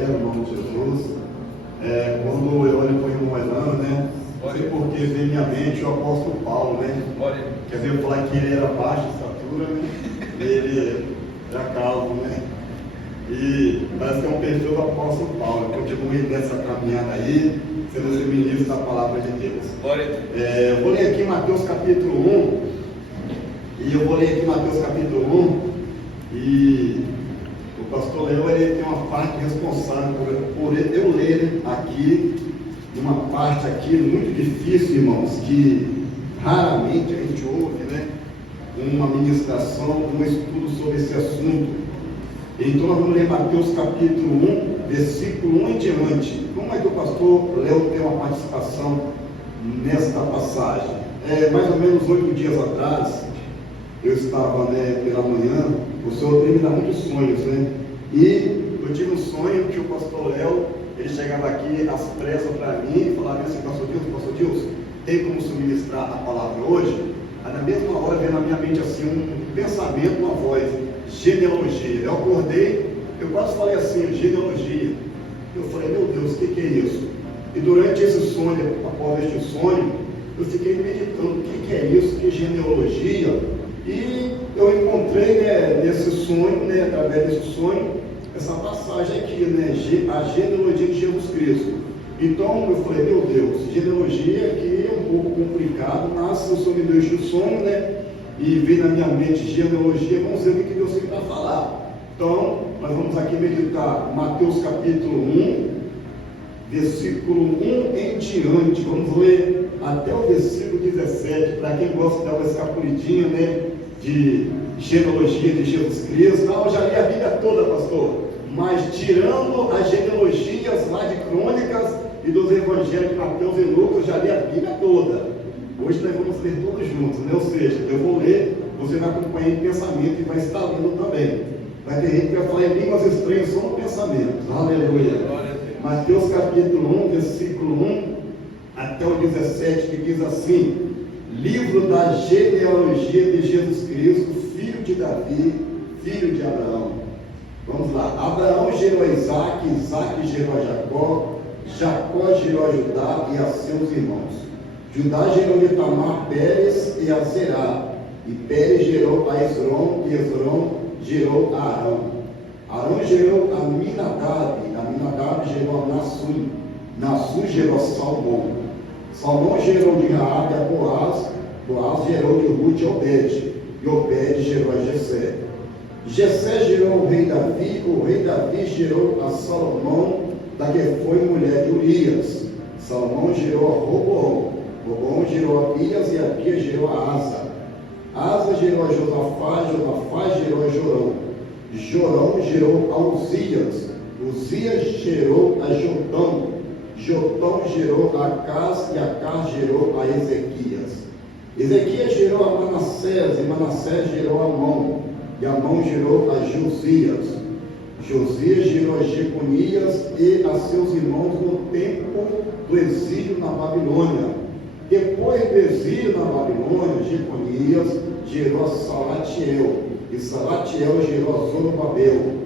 Evangelho, no nome de Jesus. Quando eu olho para o irmão Elano, né? Não sei porque veio em minha mente o apóstolo Paulo, né? Quer dizer, eu falar que ele era baixo de estatura, né? Ele era calvo, né? E parece que é um perfil do apóstolo Paulo. Eu continuo nessa caminhada aí, sendo esse ministro da palavra de Deus. Eu vou ler aqui Mateus capítulo 1. E eu vou ler aqui Mateus capítulo 1. E o pastor Léo, ele tem uma parte responsável por eu ler aqui, uma parte aqui muito difícil, irmãos, que raramente a gente ouve, né? Uma ministração, um estudo sobre esse assunto. Então nós vamos ler Mateus capítulo 1, versículo 1 em diante. Como é que o pastor Léo tem uma participação nesta passagem? Mais ou menos 8 dias atrás, eu estava, né, pela manhã, o Senhor tem me dado muitos sonhos, né? E eu tive um sonho que o pastor Léo, ele chegava aqui às pressas para mim e falava assim: pastor Dilson, tem como suministrar a palavra hoje? Aí na mesma hora veio na minha mente assim um pensamento, uma voz: genealogia. Eu acordei, eu quase falei assim: genealogia. Eu falei: meu Deus, o que é isso? E durante esse sonho, após este sonho, eu fiquei meditando: o que é isso, que genealogia? E eu encontrei, né, nesse sonho, né, através desse sonho, essa passagem aqui, né, a genealogia de Jesus Cristo. Então eu falei: meu Deus, genealogia aqui é um pouco complicado, mas o Senhor me deu este sonho, né, e veio na minha mente genealogia. Vamos ver o que Deus tem para falar. Então nós vamos aqui meditar Mateus capítulo 1, versículo 1 em diante. Vamos ler até o versículo 17, para quem gosta de dar uma escapulidinha, né, de genealogia de Jesus Cristo. Não, eu já li a Bíblia toda, pastor, mas tirando as genealogias lá de Crônicas e dos Evangelhos de Mateus e Lucas, eu já li a Bíblia toda. Hoje nós vamos ler todos juntos, né? Ou seja, eu vou ler, você vai acompanhar em pensamento e vai estar lendo também. Vai ter gente que vai falar em línguas estranhas só no pensamento. Aleluia. Mateus capítulo 1, versículo 1 até o 17, que diz assim: livro da genealogia de Jesus Cristo, filho de Davi, filho de Abraão. Vamos lá. Abraão gerou a Isaac, Isaac gerou a Jacó, Jacó gerou a Judá e a seus irmãos. Judá gerou a Tamar, Pérez e a Zerá, e Pérez gerou a Esrom, e Esrom gerou a Arão. Arão gerou a Aminadab, Aminadab gerou a Nassum, Nassum gerou a Salmão. Salmão gerou de Raabe a Boaz, Boaz gerou de Ruth a Obed, e Obed gerou a Jessé. Jessé gerou o rei Davi gerou a Salomão, da que foi mulher de Urias. Salomão gerou a Roboão, Roboão gerou a Abias, e Abias gerou a Asa. Asa gerou a Josafá, Josafá gerou a Jorão. Jorão gerou a Uzias, Uzias gerou a Jotão, Jotão gerou a Acás, e Acás gerou a Ezequias. Ezequias gerou a Manassés, e Manassés gerou a Amon, e Amon gerou a Josias. Josias gerou a Jeconias e a seus irmãos no tempo do exílio na Babilônia. Depois do exílio na Babilônia, Jeconias gerou a Salatiel, e Salatiel gerou a Zorobabel.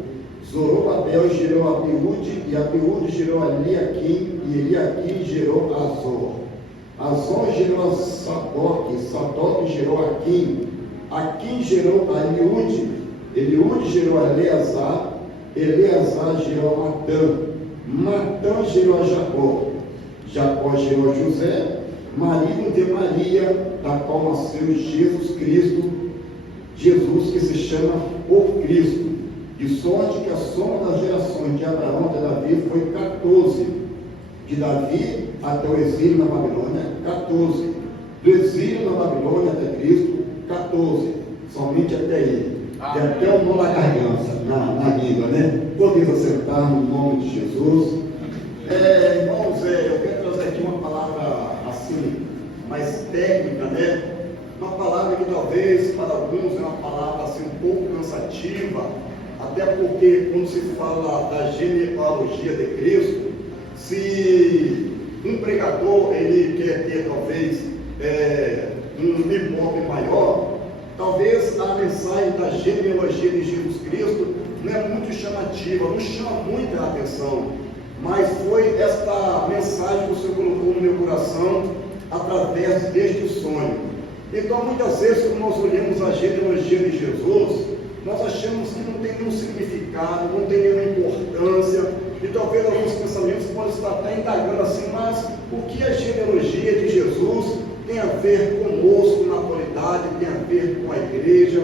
Zorobabel gerou a Abiúde, e Abiúde gerou a Eliaquim, e Eliaquim gerou a Azor. Azor gerou a Sadoc, Sadoc gerou a Aquim, Aquim gerou a Eliúde, Eliúde gerou a Eleazar, Eleazar gerou a Matã, Matã gerou a Jacó, Jacó gerou a José, marido de Maria, da qual nasceu Jesus Cristo, Jesus que se chama o Cristo, de sorte que a soma das gerações de Abraão até Davi foi 14, de Davi até o exílio na Babilônia, 14, do exílio na Babilônia até Cristo, 14, somente até ele, e até o nó da garganta, na língua, né? Podemos assentar no nome de Jesus. Irmãos, eu quero trazer aqui uma palavra assim, mais técnica, né? Uma palavra que talvez para alguns é uma palavra assim um pouco cansativa, até porque quando se fala da genealogia de Cristo, se um pregador ele quer ter talvez um ibope maior, talvez a mensagem da genealogia de Jesus Cristo não é muito chamativa, não chama muita atenção, mas foi esta mensagem que o Senhor colocou no meu coração através deste sonho. Então, muitas vezes, quando nós olhamos a genealogia de Jesus, nós achamos que não tem nenhum significado, não tem nenhuma importância, e talvez alguns pensamentos possam estar até indagando assim, mas o que a genealogia de Jesus tem a ver conosco na atualidade, tem a ver com a igreja,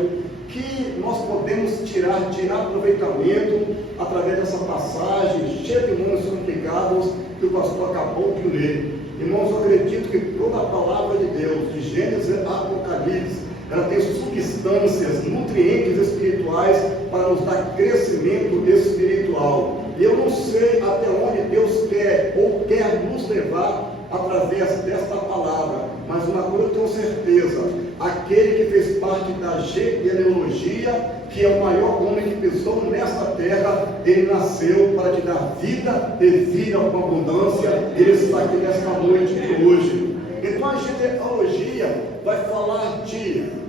que nós podemos tirar aproveitamento através dessa passagem cheia de nomes complicados que o pastor acabou de ler. Irmãos, eu acredito que toda a palavra de Deus, de Gênesis a Apocalipse, ela tem substâncias, nutrientes espirituais para nos dar crescimento espiritual. E eu não sei até onde Deus quer ou quer nos levar através desta palavra, mas uma coisa eu tenho certeza: aquele que fez parte da genealogia, que é o maior homem que pisou nesta terra, ele nasceu para te dar vida e vida com abundância. Ele está aqui nesta noite de hoje. Então a genealogia vai falar de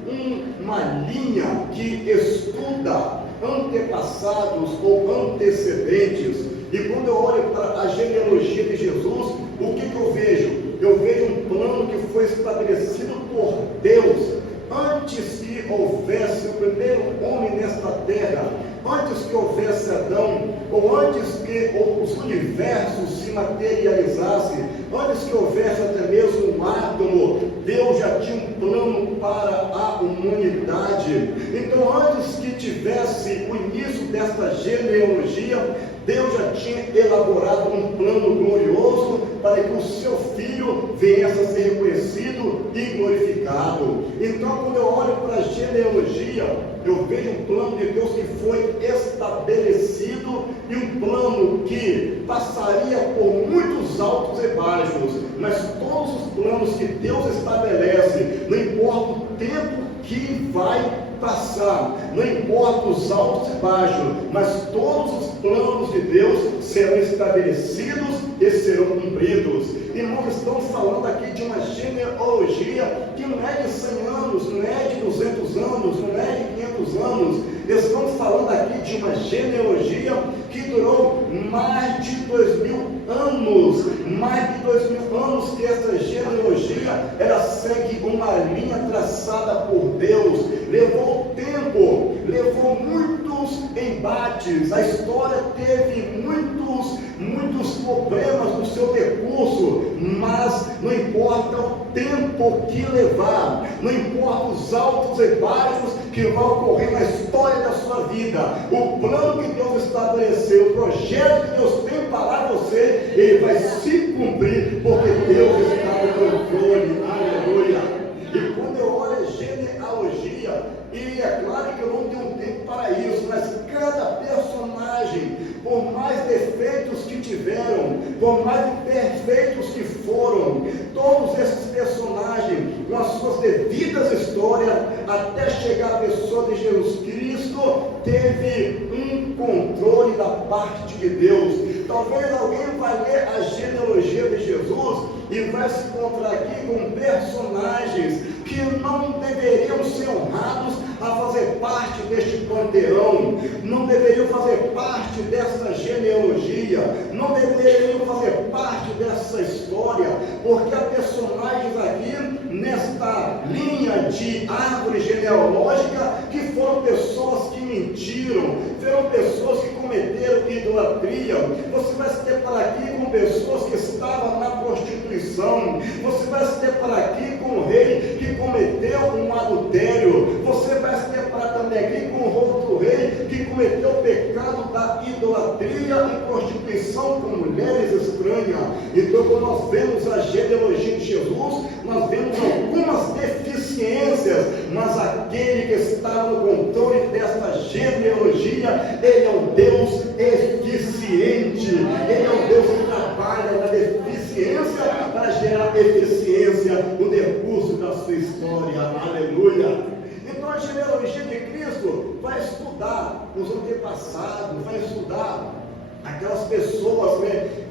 uma linha que estuda antepassados ou antecedentes. E quando eu olho para a genealogia de Jesus, o que eu vejo? Eu vejo um plano que foi estabelecido por Deus antes que houvesse o primeiro homem nesta terra, antes que houvesse Adão, ou antes que os universos se materializassem, antes que houvesse até mesmo um átomo. Deus já tinha um plano para a humanidade. Então, antes que tivesse o início desta genealogia, Deus já tinha elaborado um plano glorioso para que o seu Filho viesse a ser reconhecido e glorificado. Então, quando eu olho para a genealogia, eu vejo um plano de Deus que foi estabelecido, e um plano que passaria por muitos altos e baixos, mas todos os planos que Deus estabelece, não importa o tempo que vai passar, não importa os altos e baixos, mas todos os planos de Deus serão estabelecidos e serão cumpridos. Irmãos, estamos falando aqui de uma genealogia que não é de 100 anos, não é de 200 anos, não é de 500 anos. Estamos falando aqui de uma genealogia que durou mais de 2000 anos, mais de 2000 anos que essa genealogia, ela segue uma linha traçada por Deus. Levou tempo, levou muitos embates, a história teve muitos problemas no seu decurso, mas não importa o tempo que levar, não importa os altos e baixos que vão ocorrer na história da sua vida, o plano que Deus estabeleceu, o projeto que Deus tem para você, ele vai se cumprir, porque Deus está no controle. Aleluia! E quando eu olho a genealogia, e é claro que eu não tenho tempo para isso, mas cada personagem, por mais defeitos que tiveram, por mais imperfeitos que foram, todos esses personagens, com as suas devidas histórias, até chegar à pessoa de Jesus Cristo, teve um controle da parte de Deus. Talvez alguém vai ler a genealogia de Jesus e vai se encontrar aqui com personagens que não deveriam ser honrados a fazer parte deste panteão, não deveriam fazer parte dessa genealogia, não deveriam fazer parte dessa história, porque há personagens aqui nesta linha de árvore genealógica que foram pessoas que mentiram, foram pessoas que cometeram idolatria. Você vai se deparar aqui com pessoas que estavam na prostituição, você vai se deparar aqui com o rei que cometeu um adultério, você vai se deparar também aqui com outro rei que cometeu o pecado da idolatria e prostituição com mulheres estranhas. Então, quando nós vemos a genealogia de Jesus, nós vemos algumas deficiências, mas aquele que está no controle desta genealogia, ele é um Deus eficiente, ele é um Deus que trabalha na deficiência para gerar eficiência no decurso da sua história. Aleluia! Então a genealogia de Cristo vai estudar os antepassados, vai estudar aquelas pessoas,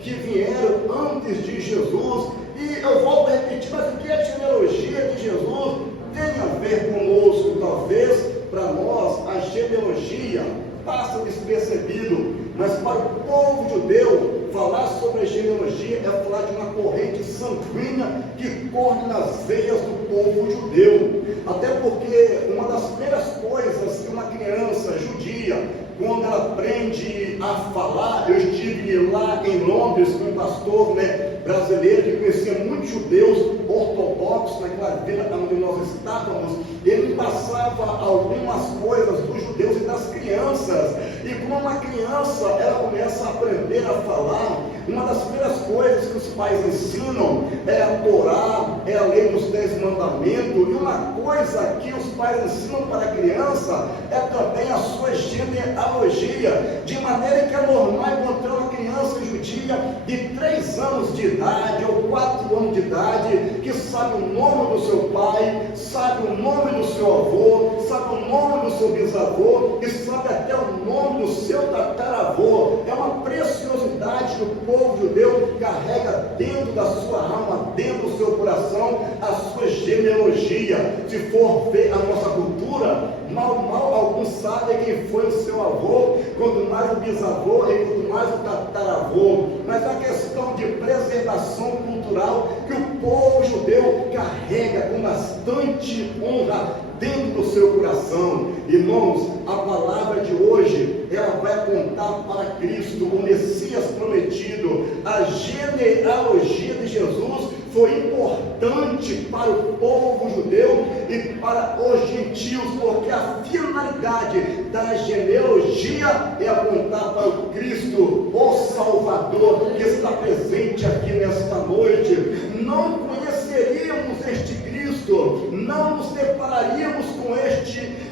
que vieram antes de Jesus. E eu volto a repetir, mas o que a genealogia de Jesus tem a ver conosco? Talvez para nós a genealogia passa despercebido, mas para o povo judeu, falar sobre a genealogia é falar de uma corrente sanguínea que corre nas veias do povo judeu. Até porque uma das primeiras coisas que uma criança judia, quando ela aprende a falar, eu estive lá em Londres com um pastor brasileiro que conhecia muitos judeus ortodoxos naquela vila onde nós estávamos. Ele me passava algumas coisas dos judeus e das crianças, e como uma criança ela começa a aprender a falar, uma das primeiras coisas que os pais ensinam é a Torá, é a lei dos 10 mandamentos, e uma coisa que os pais ensinam para a criança é também a sua genealogia, de maneira que é normal encontrar uma criança judia de 3 anos de idade ou 4 anos de idade, que sabe o nome do seu pai, sabe o nome do seu avô, sabe o nome do seu bisavô, e sabe até o nome do seu tataravô. É uma preciosidade que o povo judeu carrega dentro da sua alma, dentro do seu coração, a sua genealogia. Se for ver a nossa cultura, mal alguns sabem quem foi o seu avô, quanto mais o bisavô e quanto mais o tataravô. Mas a questão de preservação cultural que o povo judeu carrega com bastante honra dentro do seu coração. Irmãos, a palavra de hoje, ela vai apontar para Cristo, o Messias prometido. A genealogia de Jesus foi importante para o povo judeu e para os gentios, porque a finalidade da genealogia é apontar para o Cristo, o Salvador, que está presente aqui nesta noite. Não conheceríamos este Cristo, não nos depararíamos com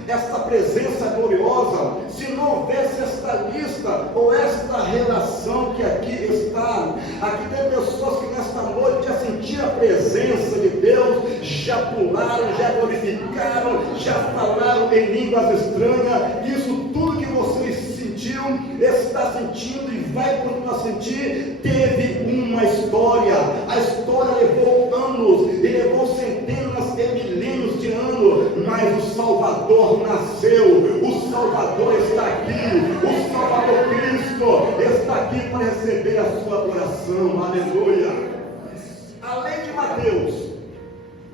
esta presença gloriosa, se não houvesse esta lista ou esta relação que aqui está. Aqui tem pessoas que nesta noite já sentiram a presença de Deus, já pularam, já glorificaram, já falaram em línguas estranhas. Isso tudo que vocês sentiram, está sentindo e vai continuar a sentir, teve uma história. A história levou anos, e levou centenas e milênios de anos, mas o Salvador nasceu, o Salvador está aqui, o Salvador Cristo está aqui para receber a sua adoração. Aleluia! Além de Mateus,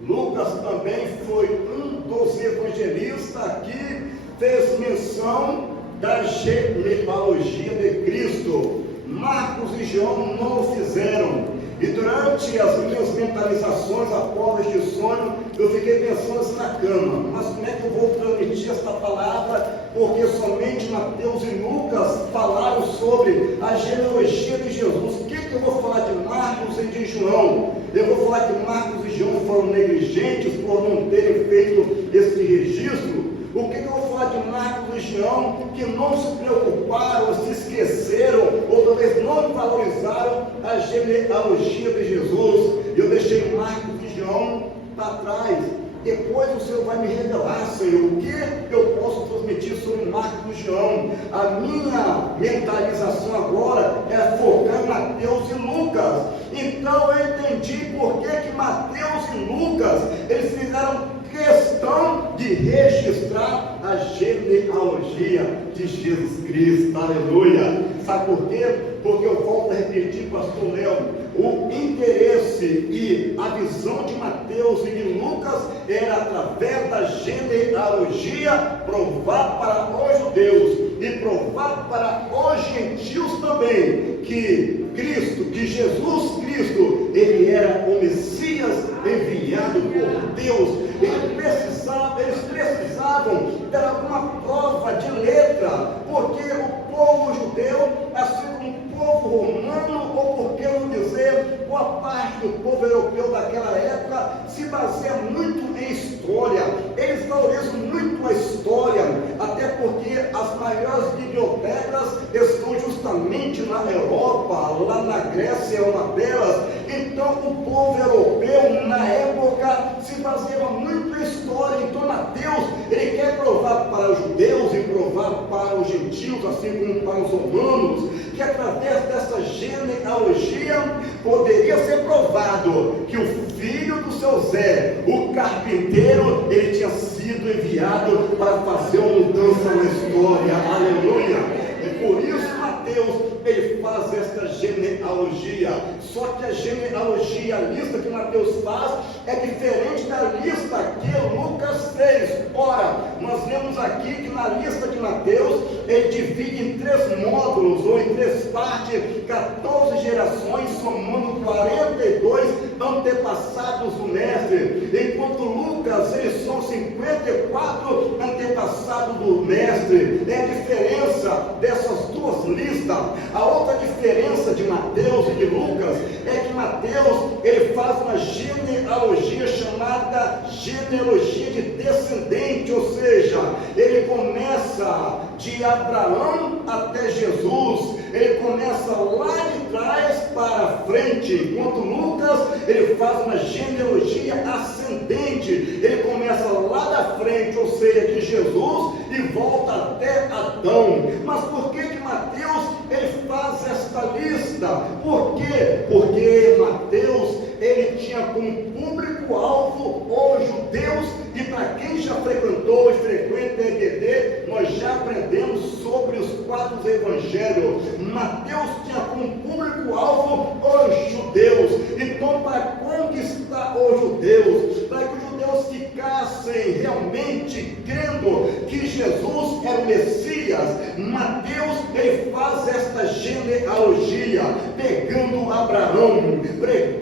Lucas também foi um dos evangelistas que fez menção da genealogia de Cristo. Marcos e João não o fizeram. E durante as minhas mentalizações após este sonho, eu fiquei pensando assim na cama: mas como é que eu vou transmitir esta palavra? Porque somente Mateus e Lucas falaram sobre a genealogia de Jesus. O que eu vou falar de Marcos e de João? Eu vou falar que Marcos e João foram negligentes por não terem feito esse registro. O que eu vou falar de Marcos e João, que não se preocuparam, se esqueceram, ou talvez não valorizaram a genealogia de Jesus? Eu deixei Marcos e João para trás. Depois o Senhor vai me revelar, Senhor, o que eu posso transmitir sobre Marcos e João. A minha mentalização agora é focar em Mateus e Lucas. Então eu entendi por que Mateus e Lucas, eles fizeram questão de registrar a genealogia de Jesus Cristo. Aleluia! Sabe por quê? Porque eu volto a repetir, pastor Léo, o interesse e a visão de Mateus e de Lucas era, através da genealogia, provar para os judeus e provar para os gentios também que Cristo, que Jesus Cristo, ele era o Messias enviado por Deus. Eles precisavam ter alguma prova de letra, porque o povo judeu, assim como o povo romano, ou por que não dizer, boa parte do povo europeu daquela época, se baseia muito em história. Eles valorizam muito a história, até porque as maiores bibliotecas estão justamente na Europa, lá na Grécia é uma delas. Então o povo europeu na época se baseava muito em história. Então Mateus, ele quer provar para os judeus e provar para os gentios, assim como para os romanos, que através dessa genealogia, poderia ser provado que o filho do seu Zé, o carpinteiro, ele tinha sido enviado para fazer uma mudança na história. Aleluia! E por isso Mateus, ele faz esta genealogia. Só que a genealogia, a lista que Mateus faz, é diferente da lista que Lucas fez. Ora, nós vemos aqui que na lista de Mateus, ele divide em 3 módulos, ou em 3 partes, 14 gerações, somando 42 antepassados do mestre. Enquanto Lucas, eles são 54 antepassados do mestre. É a diferença dessas 2 listas. A outra diferença de Mateus e de Lucas é que Mateus, ele faz uma genealogia chamada genealogia de descendente, ou seja, ele começa de Abraão até Jesus, ele começa lá de trás para frente, enquanto Lucas, ele faz uma genealogia ascendente, ele começa lá da frente, ou seja, de Jesus, e volta até Adão. Mas por que Mateus, ele faz esta lista? Por quê? Porque Mateus, ele tinha como público-alvo os judeus, e para quem já frequentou e frequenta a EBD, nós já aprendemos sobre os 4 evangelhos. Mateus tinha como público-alvo os judeus. Então, para conquistar os judeus, para que os judeus ficassem realmente crendo que Jesus era o Messias, Mateus, ele faz esta genealogia, pegando Abraão,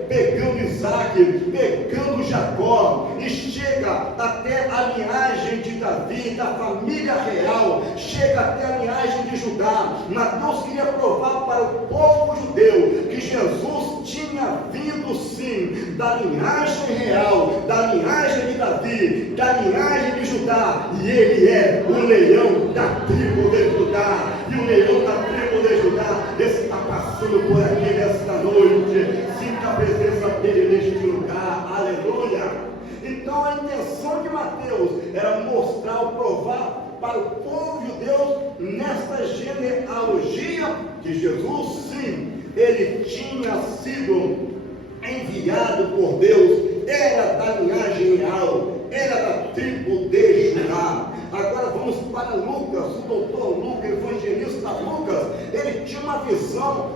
pegando Isaac, pegando Jacó, e chega até a linhagem de Davi, da família real, chega até a linhagem de Judá. Mateus queria provar para o povo judeu que Jesus tinha vindo sim da linhagem real, da linhagem de Davi, da linhagem de Judá, e ele é o leão da tribo de Judá. E o leão da tribo de Judá está passando por aqui nesta noite. Sinta a presença dele neste lugar. Aleluia! Então a intenção de Mateus era mostrar ou provar para o povo judeu nesta genealogia que Jesus sim, ele tinha sido enviado por Deus, era da linhagem real, era da tribo de Judá. Agora vamos para Lucas, o doutor Lucas, evangelista Lucas, ele tinha uma visão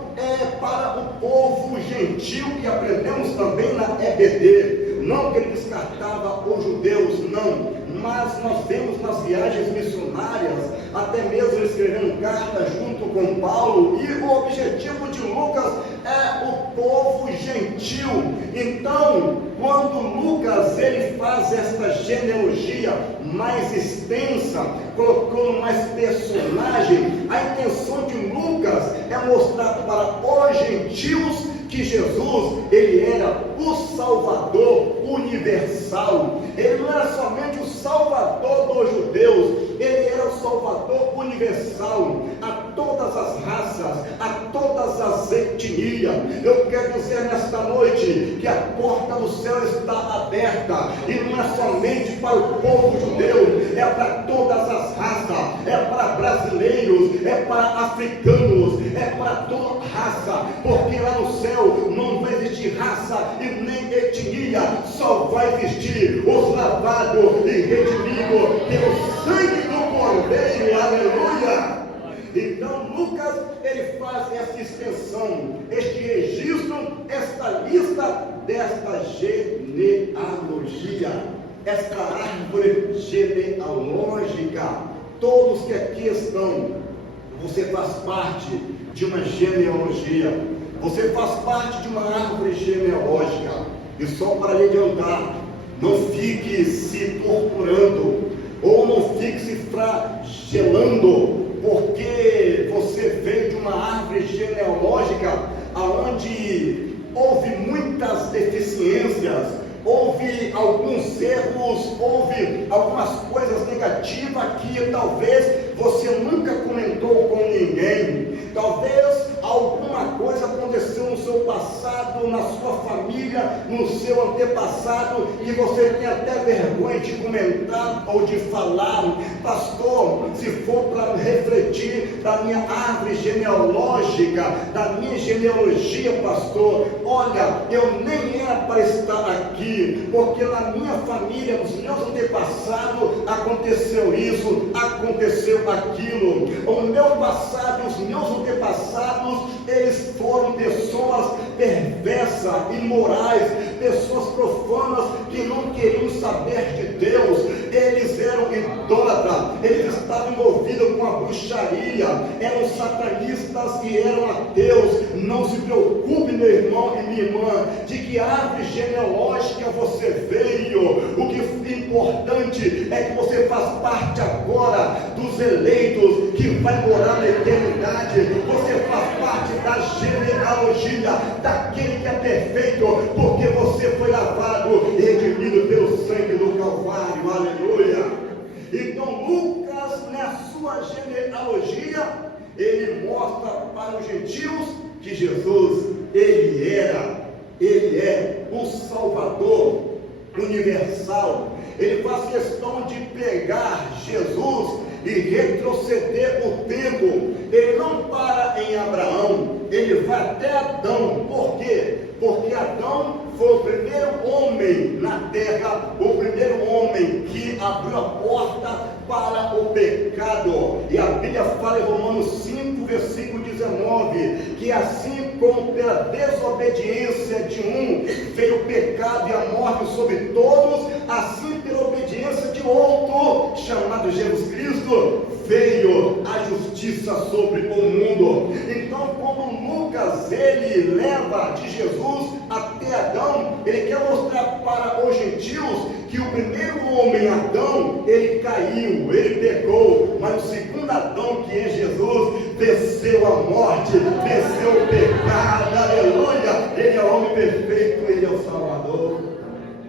para o povo gentil, que aprendemos também na EBD. Não que ele descartava os judeus, não, mas nós vemos nas viagens missionárias, até mesmo ele escrevendo cartas junto com Paulo, e o objetivo de Lucas é o povo gentil. Então, quando Lucas ele faz esta genealogia mais extensa, colocando mais personagem, a intenção de Lucas é mostrar para os gentios que Jesus, ele era o Salvador universal. Ele não era somente o Salvador dos judeus, ele era o Salvador universal, a todas as raças, a todas as etnias. Eu quero dizer nesta noite que a porta do céu está aberta, e não é somente para o povo judeu, é para todas as raças, é para brasileiros, é para africanos, é para toda raça, porque lá no céu não vai existir raça e nem etnia, só vai existir os lavados e redimidos pelo sangue do Cordeiro. Aleluia! Então Lucas ele faz essa extensão, este registro, esta lista desta genealogia, esta árvore genealógica. Todos que aqui estão, você faz parte de uma genealogia, você faz parte de uma árvore genealógica. E só para lhe adiantar, não fique se torturando, ou não fique se flagelando, porque você veio de uma árvore genealógica onde houve muitas deficiências, houve alguns erros, houve algumas coisas negativas que talvez você nunca comentou com ninguém. Talvez alguma coisa aconteceu no seu passado, na sua família, no seu antepassado, que você tem até vergonha de comentar ou de falar. Pastor, se for para refletir da minha árvore genealógica, da minha genealogia, pastor, olha, eu nem era para estar aqui, porque na minha família, nos meus antepassados, aconteceu isso, aconteceu aquilo. O meu passado e os meus antepassados, eles foram pessoas perversas, imorais, pessoas profanas que não queriam saber de Deus. Eles eram idólatras, eles estavam envolvidos com a bruxaria, eram satanistas e eram ateus. Não se preocupe, meu irmão e minha irmã, de que árvore genealógica você veio. O que é importante é que você faz parte agora dos eleitos que vai morar na eternidade. Você faz parte da genealogia daquele que é perfeito, porque você foi lavado e redimido pelo sangue do Calvário. Aleluia! Então Lucas, na sua genealogia, ele mostra para os gentios que Jesus, ele é o Salvador universal. Ele faz questão de pegar Jesus e retroceder o tempo. Ele não para em Abraão, ele vai até Adão. Por quê? Porque Adão foi o primeiro homem na terra, o primeiro homem que abriu a porta para o pecado. E a Bíblia fala em Romanos 5, versículo 19, que assim como pela desobediência de um veio o pecado e a morte sobre todos, assim pela obediência de outro, chamado Jesus Cristo, veio a justiça sobre o mundo. Então, quando Lucas, ele leva de Jesus até Adão, ele quer mostrar para os gentios que o primeiro homem, Adão, ele caiu, ele pecou, mas o segundo Adão, que é Jesus, venceu a morte, venceu o pecado. Aleluia! Ele é o homem perfeito, ele é o Salvador.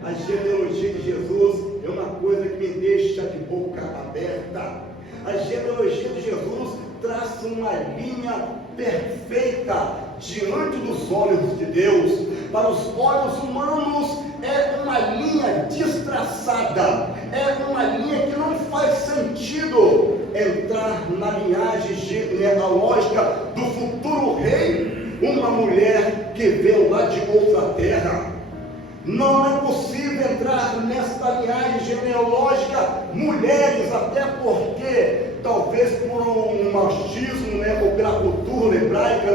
A genealogia de Jesus é uma coisa que me deixa de boca aberta. A genealogia de Jesus traça uma linha perfeita diante dos olhos de Deus. Para os olhos humanos é uma linha destraçada, é uma linha que não faz sentido entrar na linhagem genealógica do futuro rei, uma mulher que veio lá de outra terra. Não é possível entrar nesta linhagem genealógica mulheres, até porque, talvez por um machismo, ou pela cultura hebraica,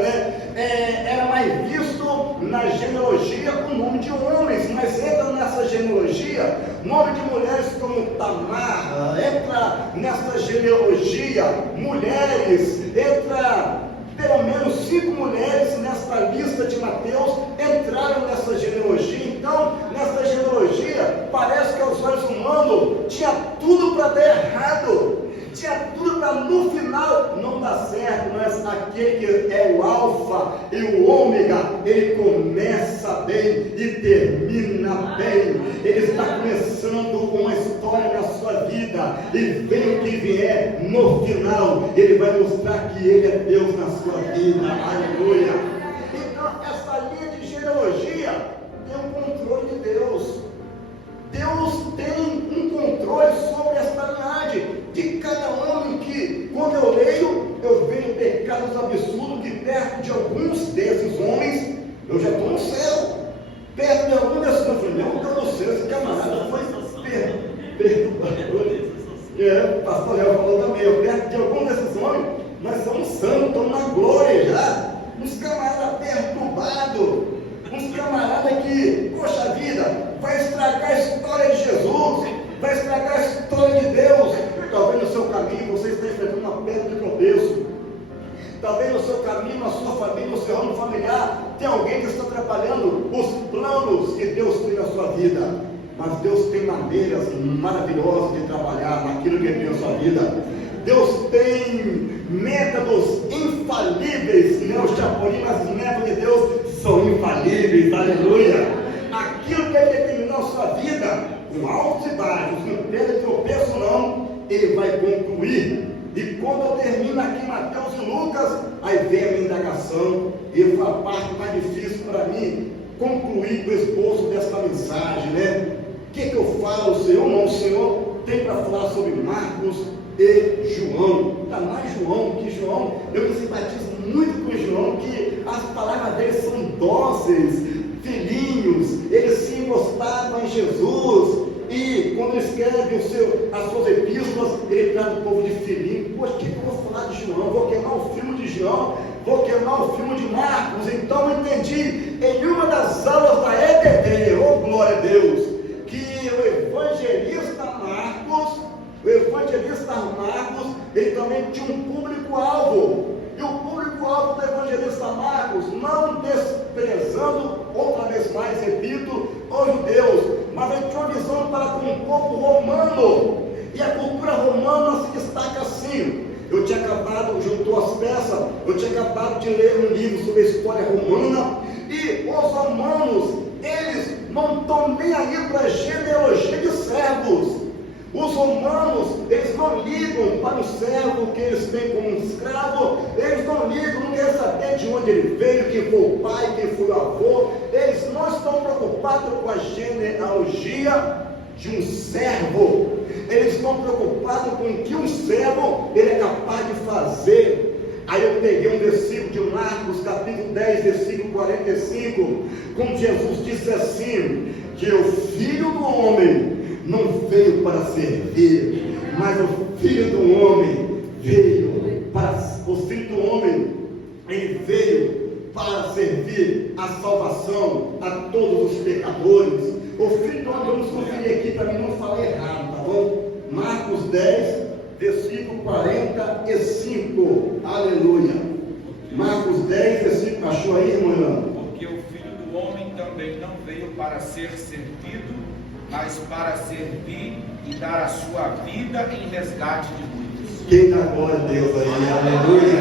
era mais visto na genealogia o nome de homens, mas entra nessa genealogia nome de mulheres como Tamar, entra nessa genealogia mulheres, entra pelo menos 5 mulheres nesta lista de Mateus, entraram nessa genealogia. Então, nessa genealogia, parece que aos olhos humanos tinha tudo para dar errado, tinha tudo para no final não dar certo, mas aquele que é o alfa e o ômega, ele começa bem e termina bem. Ele está começando uma história na sua vida, e vem o que vier no final, ele vai mostrar que ele é Deus na sua vida. Aleluia! Então, essa linha de genealogia tem um controle de Deus. Deus tem um controle sobre esta linhagem de cada homem, que quando eu leio, eu vejo pecados absurdos, que perto de alguns desses homens, eu já estou no céu. Perto de algum desses homens, eu falei, meu Deus do céu, esse camarada foi perturbador. Pastor Léo falou também, perto de algum desses homens, nós somos santos, estamos na glória já. Uns camaradas perturbados, uns camaradas que, poxa vida, vai estragar a história de Jesus, vai estragar a história de Deus. Talvez no seu caminho você esteja enfrentando uma pedra de tropeço. Talvez no seu caminho, na sua família, no seu ramo familiar, tem alguém que está atrapalhando os planos que Deus tem na sua vida. Mas Deus tem maneiras maravilhosas de trabalhar naquilo que Ele tem na sua vida. Deus tem métodos infalíveis, os chapolins, mas os métodos de Deus são infalíveis. Aleluia! Aquilo que Ele determinou na sua vida, com altos e baixos, com pedra de tropeço não, Ele vai concluir. E quando eu termino aqui Mateus e Lucas, aí vem a minha indagação, e a parte mais difícil para mim concluir o esboço desta mensagem, né? O que eu falo, Senhor? Não, o Senhor tem para falar sobre Marcos e João. Ainda mais João, que João, eu me simpatizo muito com João, que as palavras dele são dóceis, filhinhos, ele se encostava em Jesus. E quando ele escreve as suas epístolas, ele traz o povo de filhinho. Poxa, o que eu vou falar de João? Vou queimar o filme de João, vou queimar o filme de Marcos. Então eu entendi em uma das aulas da EBD, oh glória a Deus, que o evangelista Marcos, ele também tinha um público-alvo. E o público-alvo do evangelista Marcos, não desprezando, outra vez mais, repito, os judeus, mas ele tinha uma visão para com o povo romano. E a cultura romana se destaca assim. Eu tinha acabado, juntou as peças, eu tinha acabado de ler um livro sobre a história romana, e os romanos, eles não estão nem aí para a genealogia de servos. Os romanos, eles não ligam para o servo que eles têm como um escravo, eles não ligam, não querem saber de onde ele veio, quem foi o pai, quem foi o avô, eles não estão preocupados com a genealogia de um servo, eles estão preocupados com o que um servo ele é capaz de fazer. Aí eu peguei um versículo de Marcos, capítulo 10, versículo 45, como Jesus disse assim, que o Filho do Homem não veio para servir, mas o Filho do Homem veio para... O Filho do Homem, ele veio para servir a salvação a todos os pecadores. O Filho do Homem, vamos conferir aqui para mim não falar errado, tá bom? Marcos 10, versículo 45, aleluia. Marcos 10, versículo, achou aí, irmã? Porque o Filho do Homem também não veio para ser servido, mas para servir e dar a sua vida em resgate de muitos. Quem dá glória a Deus aí, aleluia.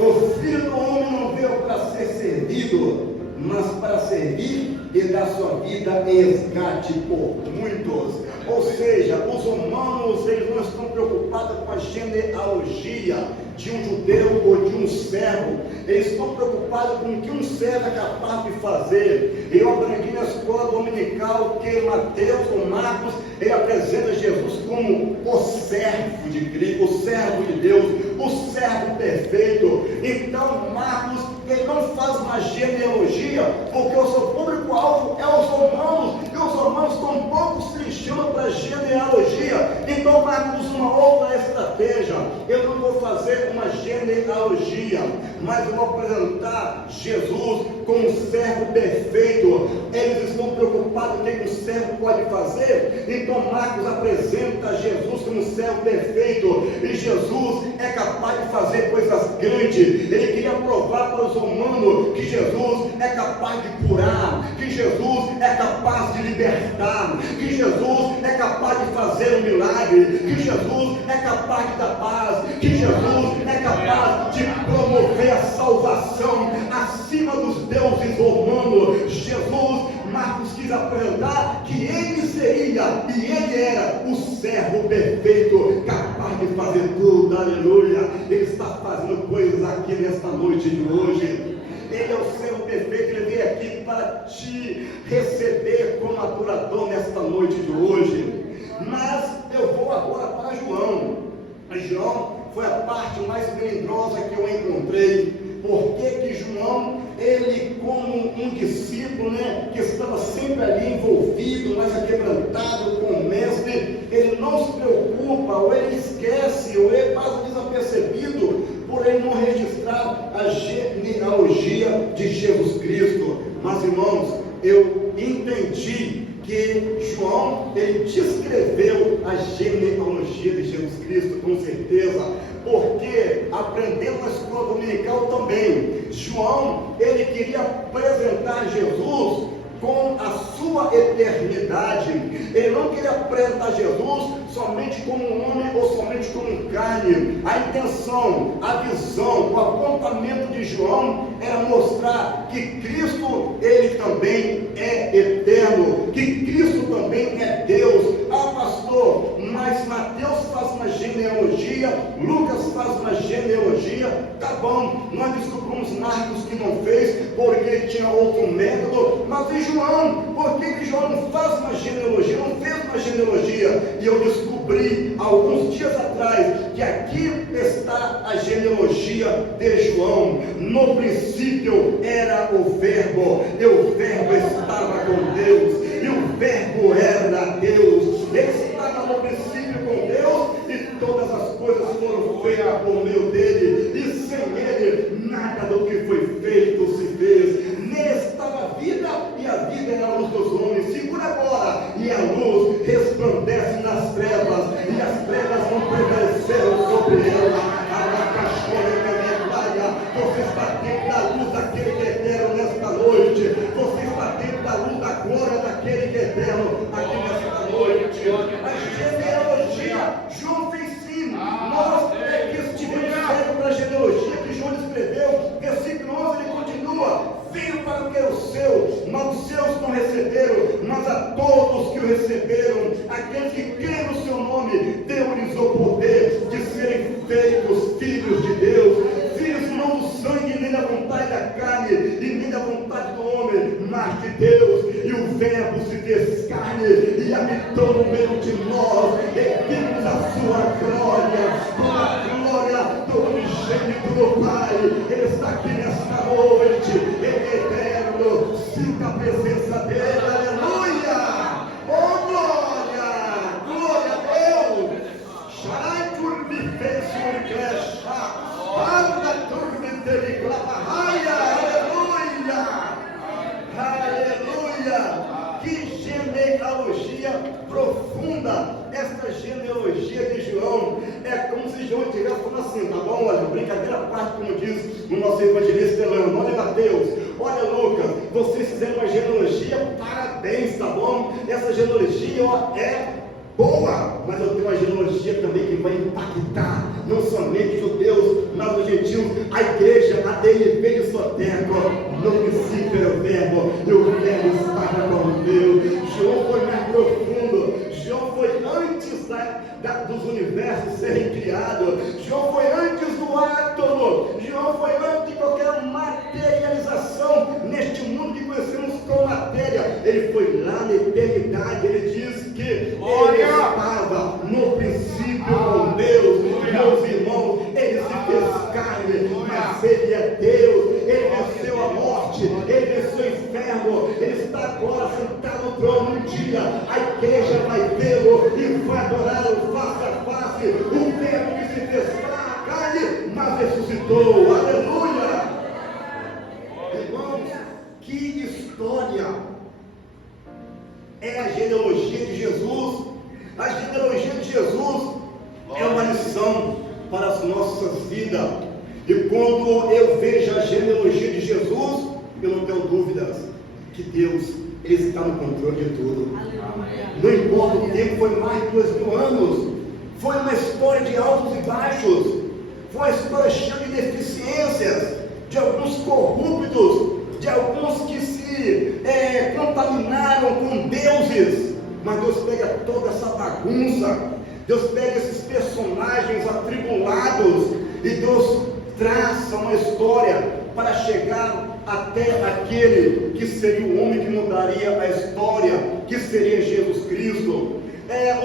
O Filho do Homem não veio para ser servido, mas para servir e dar sua vida em resgate por muitos. Ou seja, os romanos, eles não estão preocupados com a genealogia de um judeu ou de um servo, eles estão preocupados com o que um servo é capaz de fazer. Eu aprendi na escola dominical que Mateus ou Marcos, ele apresenta Jesus como o servo de Cristo, o servo de Deus, o servo perfeito. Então Marcos, ele não faz uma genealogia, porque o seu público-alvo é os romanos, e os romanos estão um pouco se lixando para a genealogia. Então Marcos usa uma outra estratégia. Eu não vou fazer uma genealogia, mas eu vou apresentar Jesus como um servo perfeito. Eles estão preocupados com o que o servo pode fazer, então Marcos apresenta Jesus como um servo perfeito, e Jesus é capaz de fazer coisas grandes. Ele queria provar para os romanos que Jesus é capaz de curar, que Jesus é capaz de libertar, que Jesus é capaz de fazer um milagre, que Jesus é capaz de dar paz, que Jesus é capaz de promover a salvação acima dos deuses romanos. Jesus, Marcos quis apresentar que ele seria e ele era o servo perfeito, capaz de fazer tudo, aleluia. Ele está fazendo coisas aqui nesta noite de hoje. Ele é o servo perfeito, ele veio aqui para te receber como adorador nesta noite de hoje. Mas eu vou agora para João. João foi a parte mais melindrosa que eu encontrei. Por que João, ele como um discípulo, né, que estava sempre ali envolvido, mas aquebrantado com o mestre, ele não se preocupa, ou ele esquece, ou ele passa desapercebido, por ele não registrar a genealogia de Jesus Cristo. Mas irmãos, eu entendi que João, ele descreveu a genealogia de Jesus Cristo, com certeza, porque aprendendo na escola dominical também, João, ele queria apresentar Jesus com a sua eternidade. Ele não queria apresentar Jesus somente como um homem ou somente como um carne. A intenção, a visão, o apontamento de João era mostrar que Cristo, ele também é eterno, que Cristo também é Deus. Ah, pastor, mas Mateus faz uma genealogia genealogia, Lucas faz uma genealogia, tá bom, nós descobrimos Marcos que não fez, porque ele tinha outro método, mas e João? Por que João não faz uma genealogia, não fez uma genealogia? E eu descobri, alguns dias atrás, que aqui está a genealogia de João. No princípio era o Verbo, e o Verbo estava com Deus, e o Verbo era Deus. Ele estava no princípio com Deus, e todas as coisas foram feitas por meio dele, e sem ele nada do que foi feito se fez. Nele estava a vida, e a vida era a luz dos homens. Segura agora, e a luz resplandece nas trevas, e as trevas não prevaleceram sobre ela. Você está dentro da luz daquele que é eterno nesta noite. Você está dentro da luz da glória daquele que é eterno aqui nesta noite. A genealogia, João fez sim. Nós é que estivemos cegos para a genealogia que João escreveu. Versículo 11, ele continua: veio para o que era o seu, mas os seus não receberam, mas a todos que o receberam, aqueles que creem no seu nome, deu-lhes o poder de serem feitos filhos de Deus. Filhos não do sangue, nem da vontade da carne, e nem da vontade do homem, mas de Deus. E o Verbo se fez carne e habitou no meio de nós, e vimos a sua glória, a glória do unigênito do Pai. Ele está aqui nesta noite, ele é eterno. Sinta a presença dele, aleluia! Oh glória! Glória a Deus! Sharai turbi fez crecha. Aleluia! Aleluia! Que genealogia profunda! Esta genealogia de João é como se João estivesse falando assim, tá bom? Olha, brincadeira à parte, como diz o nosso evangelista Elano. Olha Mateus, olha Lucas, vocês fizeram uma genealogia, parabéns, tá bom? Essa genealogia é boa, mas eu tenho uma genealogia também que vai impactar não somente os judeus, mas os gentios. A igreja, a DIV de Soteco, no princípio era o Verbo, e o Verbo estava com Deus. João foi mais profundo. João foi antes dos universos serem criados. João foi antes do átomo. João foi antes de qualquer materialização neste mundo que conhecemos como matéria. Ele foi lá na eternidade. Ele diz que ele estava no princípio com Deus. Meus irmãos, ele se fez carne, mas ele é Deus. Ele venceu a morte, ele venceu o inferno. Ele está agora sentado no trono. Um dia a igreja vai vê-lo e vai adorá-lo face a face. O Verbo que se fez carne, mas ressuscitou. Aleluia! Irmãos, que história é a genealogia de Jesus. A genealogia de Jesus é uma lição para as nossas vidas. E quando eu vejo a genealogia de Jesus, eu não tenho dúvidas que Deus, Ele está no controle de tudo. Não importa o tempo, foi mais de 2000 anos. Foi uma história de altos e baixos. Foi uma história cheia de deficiências, de alguns corruptos, de alguns que se contaminaram com deuses. Mas Deus pega toda essa bagunça, Deus pega esses personagens atribulados, e Deus traça uma história para chegar até aquele que seria o homem que mudaria a história, que seria Jesus Cristo.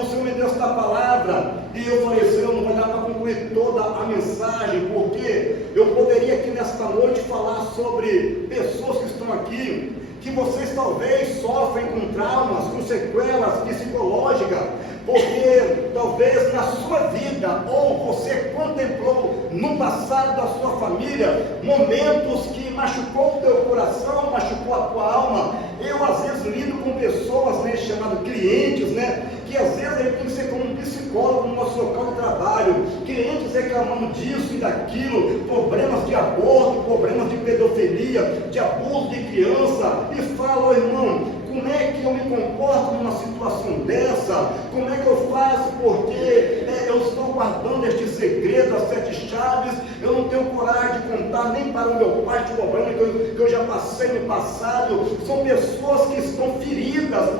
O Senhor me deu esta palavra, e eu falei, Senhor, não vai dar para concluir toda a mensagem, porque eu poderia aqui nesta noite falar sobre pessoas que estão aqui, que vocês talvez sofrem com traumas, com sequelas psicológicas, porque talvez na sua vida, ou você contemplou no passado da sua família, momentos que machucou o teu coração, machucou a tua alma. Eu às vezes lido com pessoas, chamadas clientes, que às vezes ele tem que ser como um psicólogo no nosso local de trabalho, clientes reclamando disso e daquilo, problemas de aborto, problemas de pedofilia, de abuso de criança, e fala, irmão, como é que eu me comporto numa situação dessa? Como é que eu faço? Porque eu estou guardando este segredo, as 7 chaves, eu não tenho coragem de contar nem para o meu pai de problema que eu já passei no passado. São pessoas que estão feridas,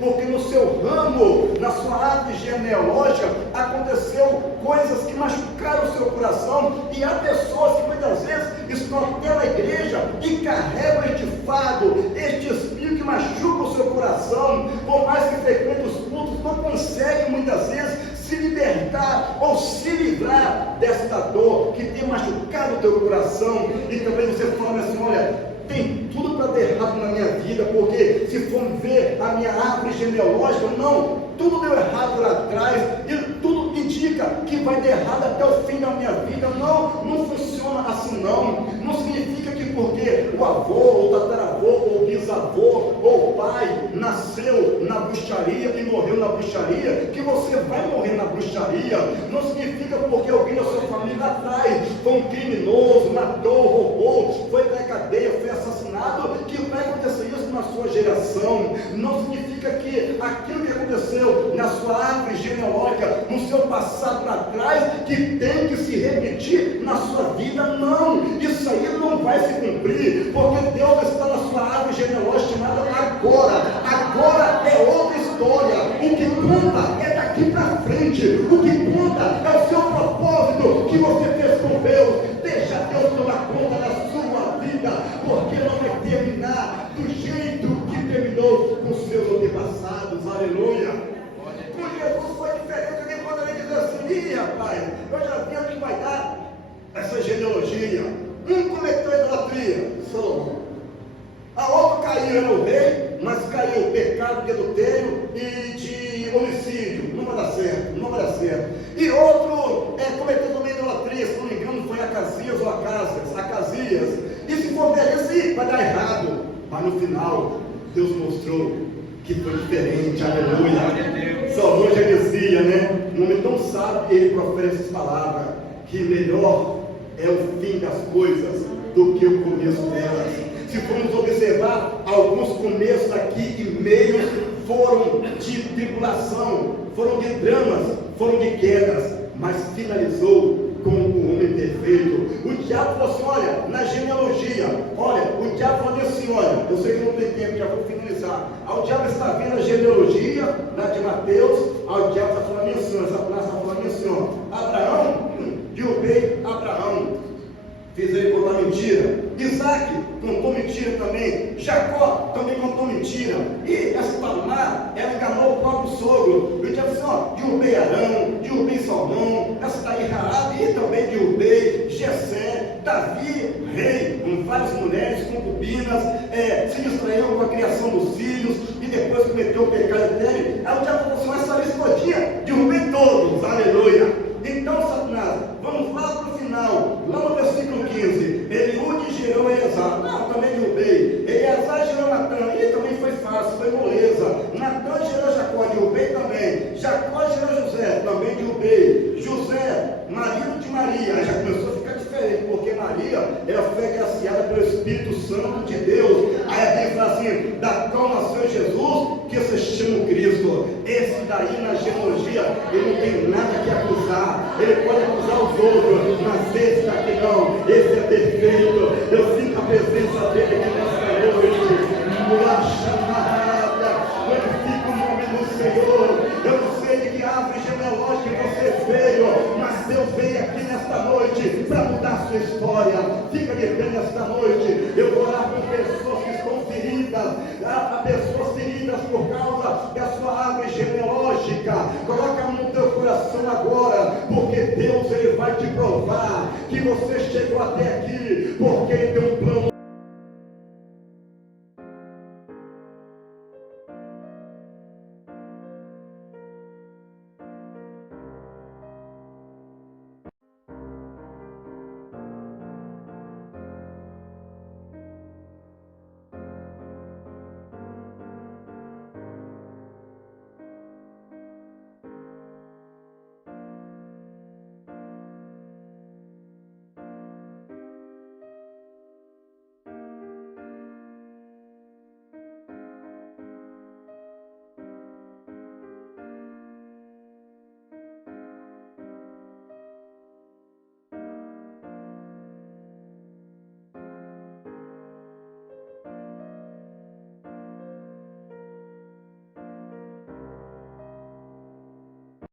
porque no seu ramo, na sua árvore genealógica aconteceu coisas que machucaram o seu coração, e há pessoas que muitas vezes estão até na igreja e carregam este fardo, este espírito que machuca o seu coração, por mais que frequentem os cultos, não conseguem muitas vezes se libertar ou se livrar desta dor que tem machucado o teu coração. E também você fala assim: olha, tem tudo para dar errado na minha vida, porque se for ver a minha árvore genealógica, não, tudo deu errado lá atrás, e tudo indica que vai dar errado até o fim da minha vida. Não funciona assim não significa que porque o avô, ou o tataravô, ou o bisavô, ou o pai nasceu na bruxaria e morreu na bruxaria, que você vai morrer na bruxaria. Não significa porque alguém da sua família lá atrás foi um criminoso, matou, roubou, foi para a cadeia, foi assassinado, que vai acontecer isso na sua geração. Não significa que aquilo que aconteceu na sua árvore genealógica, no seu passado lá atrás, que tem que se repetir na sua vida. Não, isso aí não vai se cumprir, porque Deus está na sua árvore genealógica chamada agora é outra história. O que conta é daqui para frente, o que conta é o seu propósito que você fez com Deus. Deixa Deus tomar conta da sua vida, porque não vai terminar do jeito que terminou com seus antepassados. Aleluia. Com Jesus foi diferente. Alguém poderia dizer assim: rapaz, eu já vi o que vai dar essa genealogia. Um cometeu idolatria, Salomão. A outro caiu no rei, mas caiu pecado de adultério e de homicídio. Não vai dar certo. E outro cometeu também idolatria, se não me engano foi Acasias ou Acasias. E se for ver isso, vai dar errado. Mas no final, Deus mostrou que foi diferente. Aleluia. Salomão já dizia, né? Um homem tão sábio, ele profere essas palavras, que melhor é o fim das coisas do que o começo delas. Se formos observar, alguns começos aqui e meios foram de tribulação, foram de dramas, foram de quedas, mas finalizou com o homem perfeito. O diabo falou assim: olha, na genealogia, o diabo falou assim: olha, eu sei que não tem tempo, já vou finalizar. O diabo está vendo a genealogia, na de Mateus, o diabo está falando assim, Satanás está falando assim: Abraão, derrubei Abraão, fiz ele contar mentira. Isaac contou mentira também. Jacó também contou mentira. E essa Tamar, ela enganou o próprio sogro. Eu disse assim: derrubei Arão, derrubei Salomão, essa daí Raabe, e também derrubei Jessé, Davi, rei, com várias mulheres, concubinas, se distraiu com a criação dos filhos, e depois cometeu o pecado dele. Aí o diabo falou assim: essa lista todinha, derrubei todos. Aleluia. Então, Satanás, vamos lá para o final, lá no versículo 15. Eliúde gerou Eleazar, também derrubei. Eleazar gerou Natã, e também foi fácil, foi moleza. Natã gerou Jacó, derrubei também. Jacó gerou José, também derrubei. José, marido de Maria. Aí já começou a ficar diferente, porque Maria, ela foi agraciada pelo Espírito Santo de Deus. Aí a Bíblia fala assim: da qual nasceu Jesus, que se chama Cristo. Esse daí na genealogia, ele não tem nada que acusar. Ele pode acusar os outros, mas esse daqui não. Esse é perfeito. Eu sinto a presença dele aqui nesta noite. Glorifica o nome do Senhor. Eu não sei de que árvore genealógica você veio, mas Deus veio aqui nesta noite para mudar a sua história. Fica de pé nesta noite. Eu vou orar por pessoas que estão feridas, há pessoas feridas por causa da sua árvore genealógica. Coloca no teu coração agora, porque Deus ele vai te provar que você chegou até aqui, porque